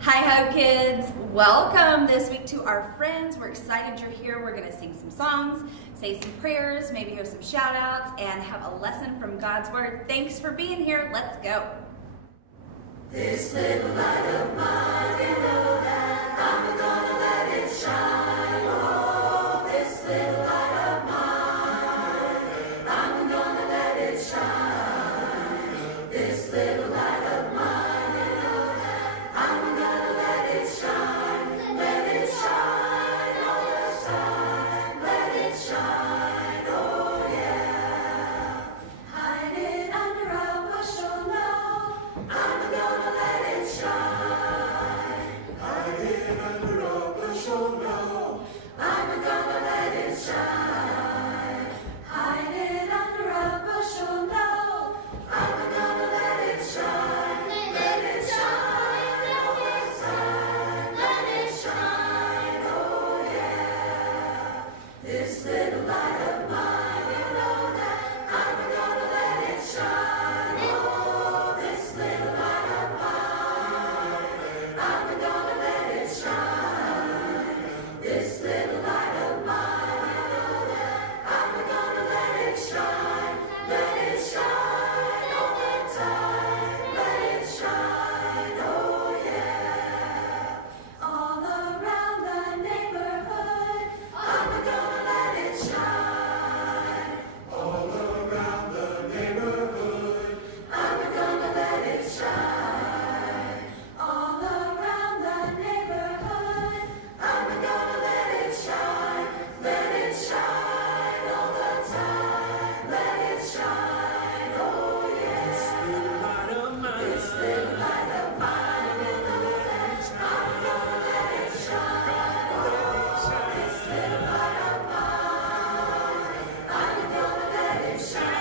Hi Hope Kids! Welcome this week to our friends. We're excited you're here. We're going to sing some songs, say some prayers, maybe hear some shout outs, and have a lesson from God's Word. Thanks for being here. Let's go. This little light of mine, you know that I'm gonna let it shine. Oh, this little light of mine, I'm gonna let it shine. This little light of mine, you know that I'm gonna let it shine. Let it shine all the time. Let it shine, oh yeah. Hide it under a bushel, no. I'm gonna let it shine. Hide it under a bushel, no. I'm gonna let it shine. Hide it under a bushel, no. I'm gonna let it shine. Let it shine all the time. Let it shine, oh yeah. This little light of mine, you know that I'm gonna let it shine. Oh, this little light of mine, I'm gonna let it shine. This little light of mine, you know that I'm gonna let it shine. Let it shine all the time. Let it shine, oh yeah. All around the neighborhood, I'm gonna let it shine. All around the neighborhood, I'm gonna let it shine. All around the neighborhood, I'm gonna let it shine. Let it shine all the time. Let it shine, oh yeah. This little light of mine, you know that I'm gonna let it shine. Oh, this little light of mine, I'm gonna let it shine.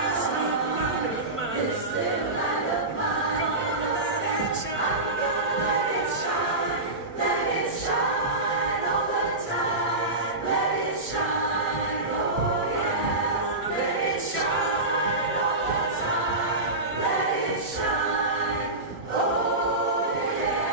This little light of mine, I'm gonna let it shine. Let it shine all the time. Let it shine, oh yeah. Let it shine all the time. Let it shine, oh yeah.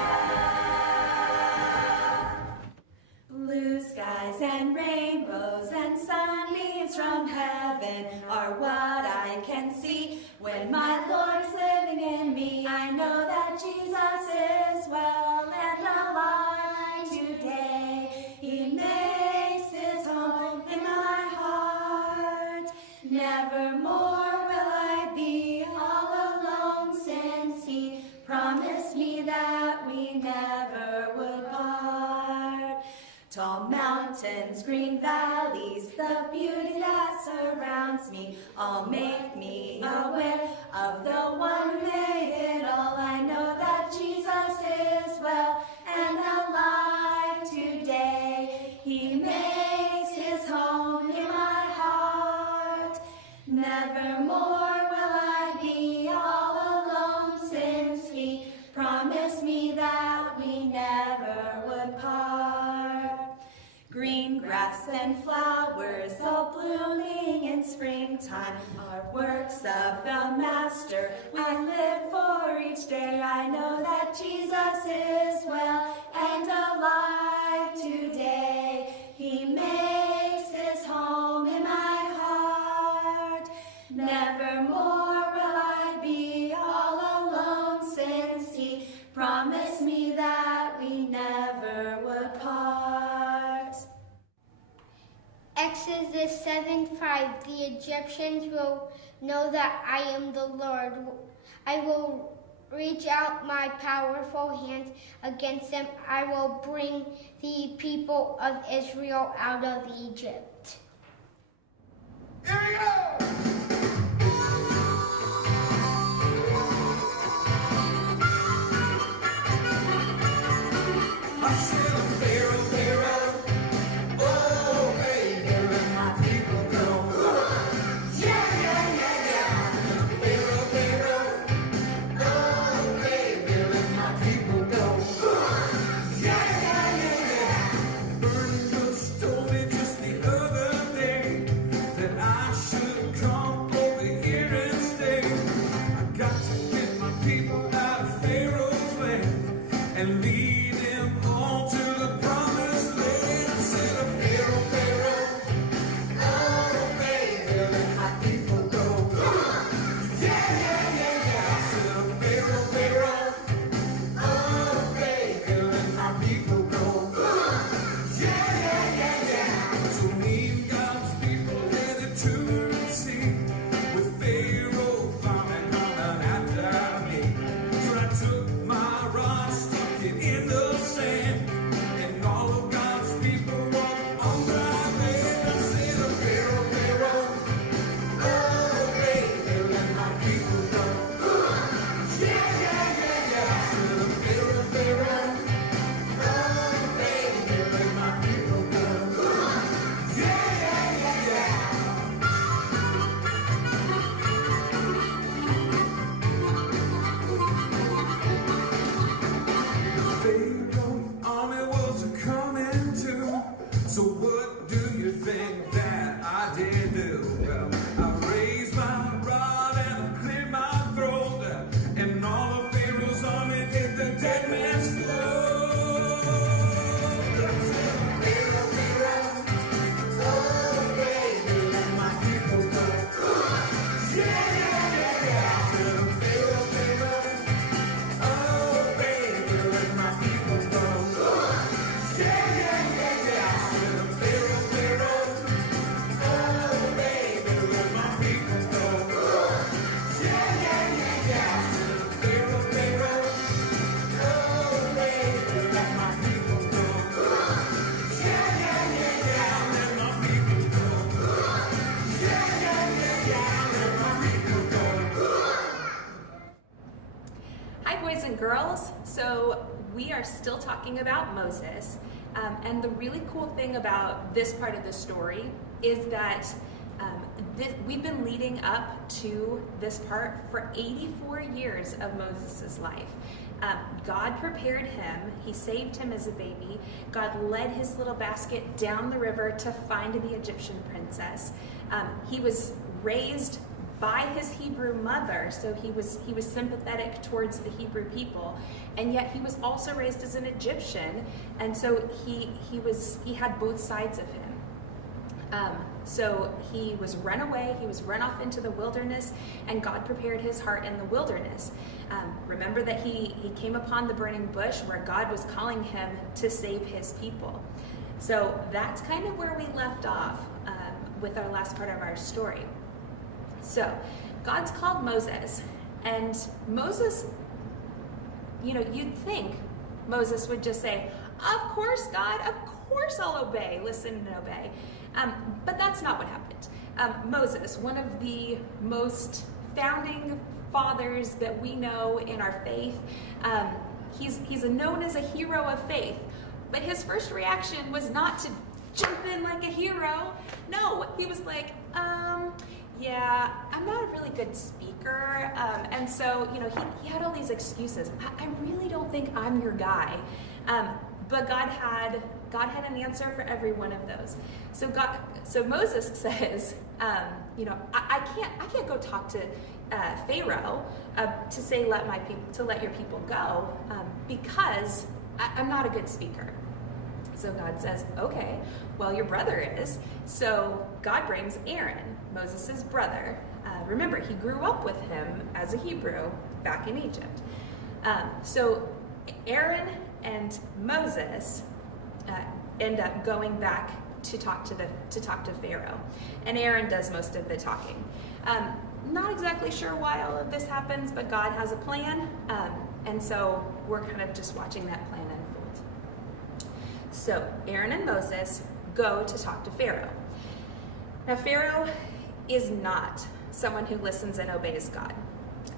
Blue skies and rainbows and sunbeams from heaven are what I can see when my Lord is living in me. I know that Jesus is well and alive today. He makes his home in my heart. Nevermore will I be all alone, since he promised me that we never would part. Tall mountains, green valleys, the beauty that surrounds me all make me aware of the one who made it all. I know that Jesus is well and alive today. He makes his home in my heart. Nevermore will I be all alone, since he promised me that we never would part. Green grass and flowers all blooming in springtime are works of the Master. I live for each day. I know that Jesus is well and alive today. He makes his home in my heart. Nevermore will I be all alone, since he promised me that we never would part. Exodus 7:5. The Egyptians will know that I am the Lord. I will reach out my powerful hands against them. I will bring the people of Israel out of Egypt. Here we go! I said, Pharaoh, Pharaoh, oh, baby, let my people go. Yeah, yeah, yeah, yeah. Pharaoh, Pharaoh, oh, baby, let my people go. Yeah, yeah, yeah, yeah. Burning bush told me just the other day that I should and girls, so we are still talking about Moses. And the really cool thing about this part of the story is that we've been leading up to this part for 84 years of Moses' life. God prepared him. He saved him as a baby. God led his little basket down the river to find the Egyptian princess. He was raised by his Hebrew mother, so he was sympathetic towards the Hebrew people, and yet he was also raised as an Egyptian, and so he had both sides of him. So he was run away, he was run off into the wilderness, and God prepared his heart in the wilderness. Remember that he came upon the burning bush where God was calling him to save his people. So that's kind of where we left off with our last part of our story. So God's called Moses, and Moses, you'd think Moses would just say, "Of course, God, of course I'll obey, listen and obey." But that's not what happened. Moses, one of the most founding fathers that we know in our faith, he's known as a hero of faith, but his first reaction was not to jump in like a hero. No, he was like, yeah, I'm not a really good speaker, and so he had all these excuses. I really don't think I'm your guy, but God had an answer for every one of those. So Moses says, I can't go talk to Pharaoh to say let your people go because I'm not a good speaker. So God says, okay, well, your brother is. So God brings Aaron, Moses' brother. Remember, he grew up with him as a Hebrew back in Egypt. So Aaron and Moses end up going back to talk to Pharaoh. And Aaron does most of the talking. Not exactly sure why all of this happens, but God has a plan. And so we're kind of just watching that plan unfold. So Aaron and Moses go to talk to Pharaoh. Now Pharaoh is not someone who listens and obeys God.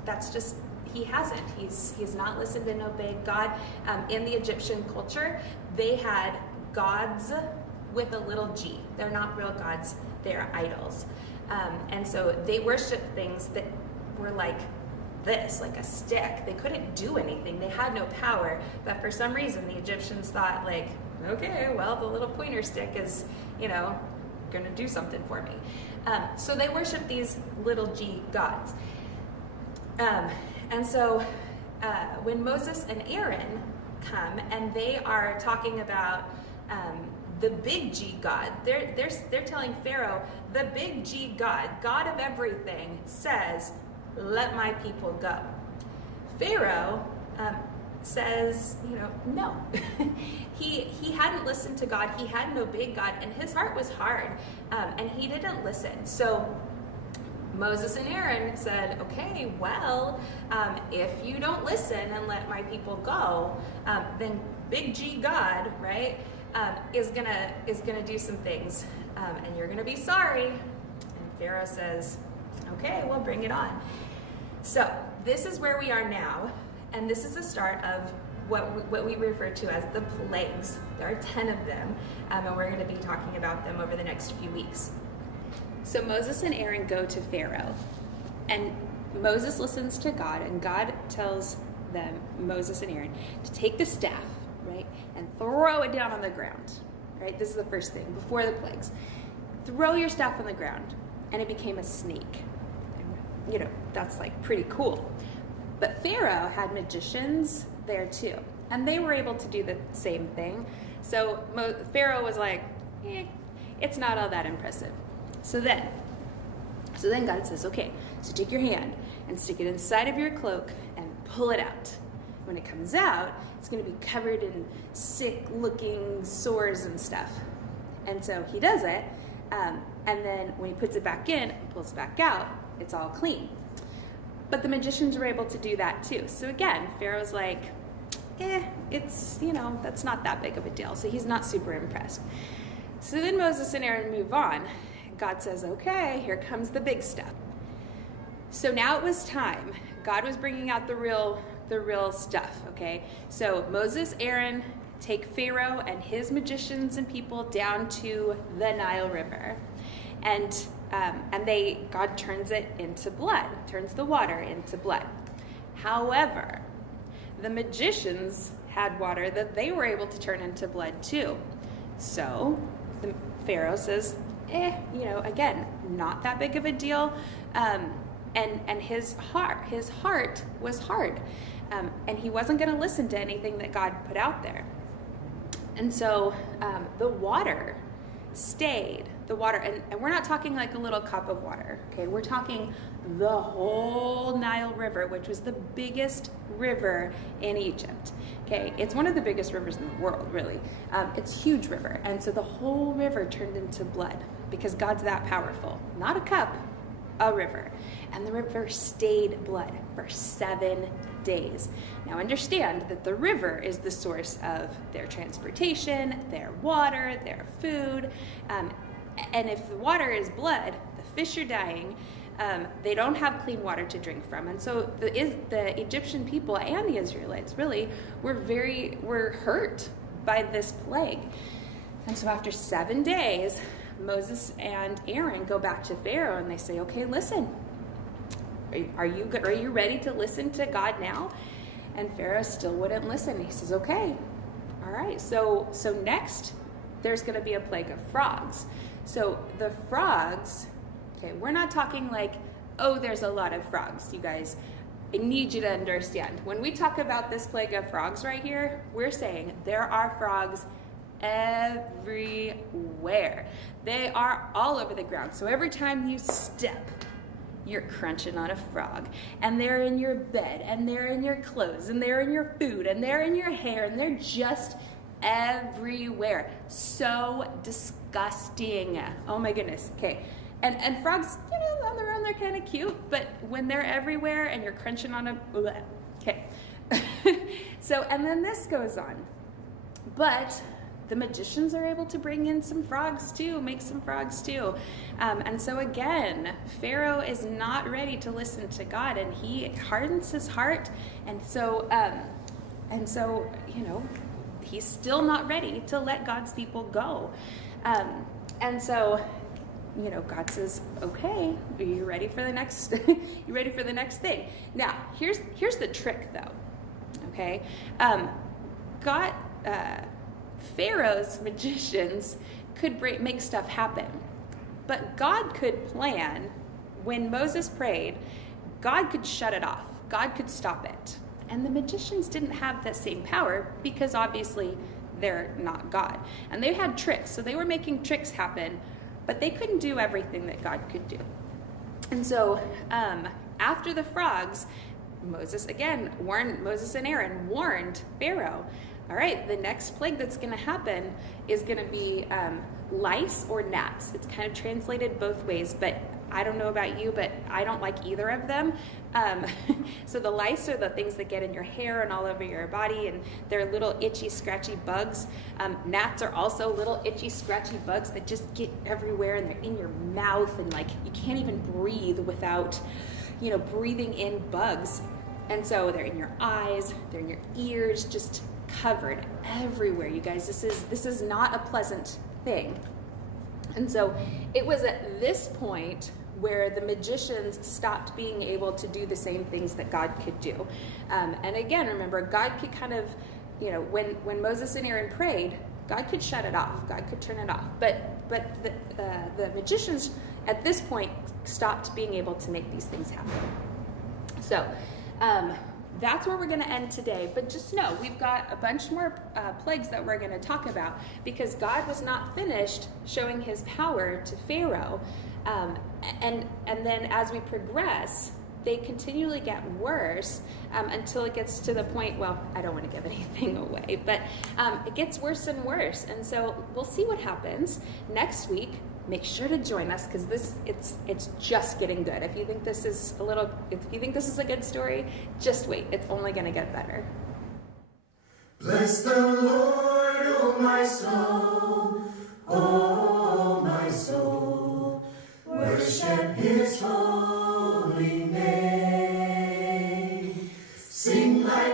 That's just, he hasn't. He's not listened and obeyed God. In the Egyptian culture, they had gods with a little g. They're not real gods, they're idols. And so they worshiped things that were like this, like a stick. They couldn't do anything. They had no power, but for some reason the Egyptians thought like, okay, well, the little pointer stick is, gonna do something for me. So they worship these little g gods. And so when Moses and Aaron come and they are talking about the big G God, they're telling Pharaoh, the big G God, God of everything, says, let my people go. Pharaoh says, no. He hadn't listened to God. He hadn't obeyed God, and his heart was hard, and he didn't listen. So Moses and Aaron said, okay, well, if you don't listen and let my people go, then big G God, right, is gonna do some things, and you're gonna be sorry. And Pharaoh says, okay, well, bring it on. So this is where we are now. And this is the start of what we refer to as the plagues. There are 10 of them, and we're going to be talking about them over the next few weeks. So Moses and Aaron go to Pharaoh, and Moses listens to God, and God tells them, Moses and Aaron, to take the staff, right, and throw it down on the ground, right? This is the first thing, before the plagues. Throw your staff on the ground, and it became a snake. And, that's like pretty cool. But Pharaoh had magicians there too, and they were able to do the same thing. So Pharaoh was like, it's not all that impressive. So then God says, okay, so take your hand and stick it inside of your cloak and pull it out. When it comes out, it's going to be covered in sick-looking sores and stuff. And so he does it, and then when he puts it back in and pulls it back out, it's all clean. But the magicians were able to do that too. So again, Pharaoh's like, it's, that's not that big of a deal. So he's not super impressed. So then Moses and Aaron move on. God says, okay, here comes the big stuff. So now it was time. God was bringing out the real the real stuff, okay? So Moses, Aaron take Pharaoh and his magicians and people down to the Nile River. And God turns it into blood, turns the water into blood. However, the magicians had water that they were able to turn into blood too. So the Pharaoh says, again, not that big of a deal. And his heart was hard. And he wasn't going to listen to anything that God put out there. And so the water stayed. The water, and we're not talking like a little cup of water, okay? We're talking the whole Nile River, which was the biggest river in Egypt, okay? It's one of the biggest rivers in the world, really. It's a huge river, and so the whole river turned into blood because God's that powerful. Not a cup, a river. And the river stayed blood for 7 days. Now understand that the river is the source of their transportation, their water, their food, and if the water is blood, the fish are dying. They don't have clean water to drink from. And so the Egyptian people and the Israelites really were hurt by this plague. And so after 7 days, Moses and Aaron go back to Pharaoh and they say, okay, listen, are you ready to listen to God now? And Pharaoh still wouldn't listen. He says, okay, all right. So next there's going to be a plague of frogs. So the frogs, okay, we're not talking like, oh, there's a lot of frogs, you guys. I need you to understand. When we talk about this plague of frogs right here, we're saying there are frogs everywhere. They are all over the ground. So every time you step, you're crunching on a frog. And they're in your bed, and they're in your clothes, and they're in your food, and they're in your hair, and they're just everywhere. So disgusting. Oh my goodness. Okay. And frogs, on their own, they're kind of cute, but when they're everywhere and you're crunching on a, okay. So, and then this goes on. But the magicians are able to bring in some frogs too, make some frogs too. And so again, Pharaoh is not ready to listen to God, and he hardens his heart. And so, he's still not ready to let God's people go. And so, God says, okay, are you ready for the next, you ready for the next thing? Now, here's the trick though, okay? Pharaoh's magicians could make stuff happen, but God could plan. When Moses prayed, God could shut it off. God could stop it. And the magicians didn't have that same power because obviously they're not God. And they had tricks, so they were making tricks happen, but they couldn't do everything that God could do. And so after the frogs, Moses and Aaron warned Pharaoh, all right, the next plague that's going to happen is going to be lice or gnats. It's kind of translated both ways, but I don't know about you, but I don't like either of them. So the lice are the things that get in your hair and all over your body, and they're little itchy, scratchy bugs. Gnats are also little itchy, scratchy bugs that just get everywhere, and they're in your mouth, and like you can't even breathe without, breathing in bugs. And so they're in your eyes, they're in your ears, just covered everywhere, you guys. This is not a pleasant thing. And so it was at this point where the magicians stopped being able to do the same things that God could do. And again, remember, God could kind of, when Moses and Aaron prayed, God could shut it off. God could turn it off. But the magicians at this point stopped being able to make these things happen. So that's where we're going to end today. But just know, we've got a bunch more plagues that we're going to talk about, because God was not finished showing his power to Pharaoh. And then as we progress, they continually get worse until it gets to the point, well, I don't want to give anything away, but it gets worse and worse. And so we'll see what happens next week. Make sure to join us, because it's just getting good. If you think this is a good story, just wait. It's only going to get better. Bless the Lord, oh my soul, oh my soul. Worship his holy name. Sing like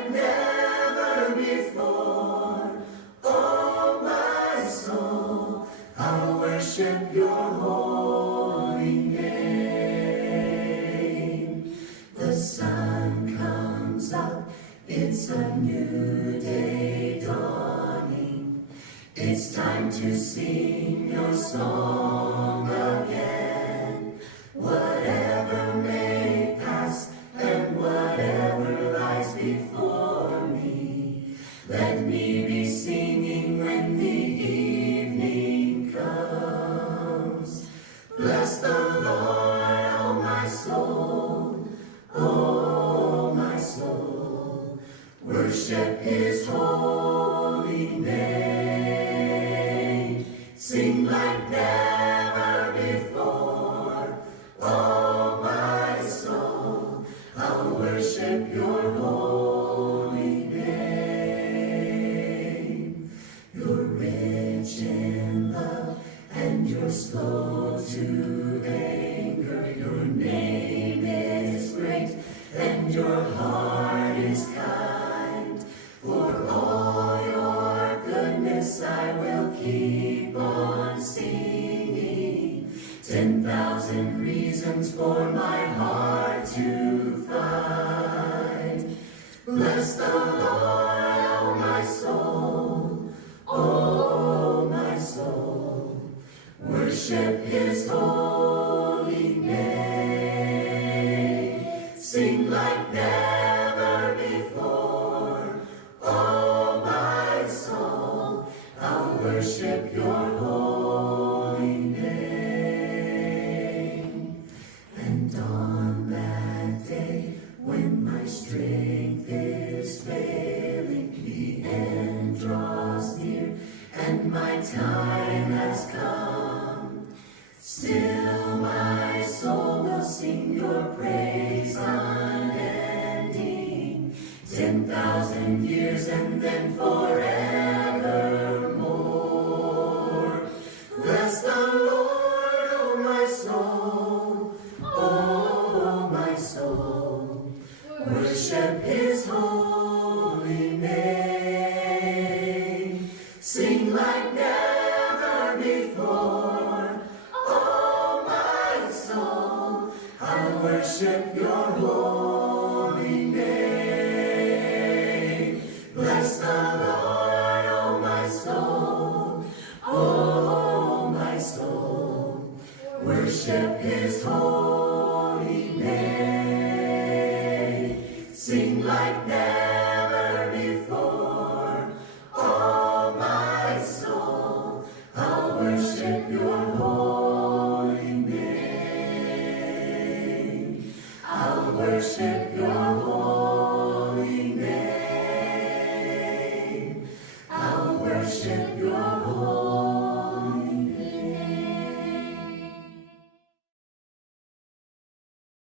to sing your song again. Whatever may pass and whatever lies before me, let me be singing when the evening comes. Bless the Lord, oh my soul, oh my soul. Worship his holy name. Sing like never before, oh my soul. I'll worship your holy name. You're rich in love and you're slow to anger. Your name is great and your heart is kind. For all your goodness I will keep on singing. 10,000 reasons for my heart to find. Bless the Lord, oh my soul, oh my soul. Worship his holy name. Sing like never before, oh my soul. I'll worship your holy name. And on that day, when my strength is failing, the end draws near, and my time has come, still my soul will sing your praise unending. 10,000 years and then forevermore. Bless the Lord, oh my soul, oh my soul. Worship his holy name. Sing like never before, oh my soul. I'll worship your holy name. Bless the Lord, oh my soul, oh my soul. Worship his holy name. Sing like never before, oh my soul. I'll worship your holy name. I'll worship your holy name. I'll worship your